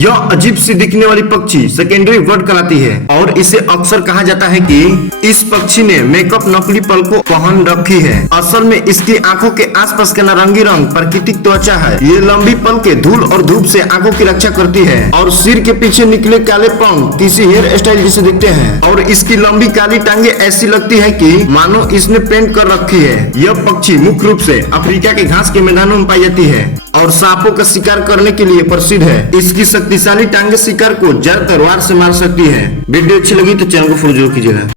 यह अजीब सी दिखने वाली पक्षी सेकेंडरी बर्ड कहलाती है और इसे अक्सर कहा जाता है कि इस पक्षी ने मेकअप नकली पलकों पहन रखी है। असल में इसकी आंखों के आसपास का नारंगी रंग प्राकृतिक त्वचा है। ये लंबी पलकें धूल और धूप से आंखों की रक्षा करती है और सिर के पीछे निकले काले पंख किसी हेयर स्टाइल जैसे दिखते हैं और इसकी लंबी काली टांगे ऐसी लगती है कि मानो इसने पेंट कर रखी है। यह पक्षी मुख्य रूप से अफ्रीका के घास के मैदानों में पाई जाती है और सांपों का शिकार करने के लिए प्रसिद्ध है। इसकी शक्तिशाली टांगे शिकार को ज्यादातर वार से मार सकती है। वीडियो अच्छी लगी तो चैनल को फॉलो जरूर कीजिएगा।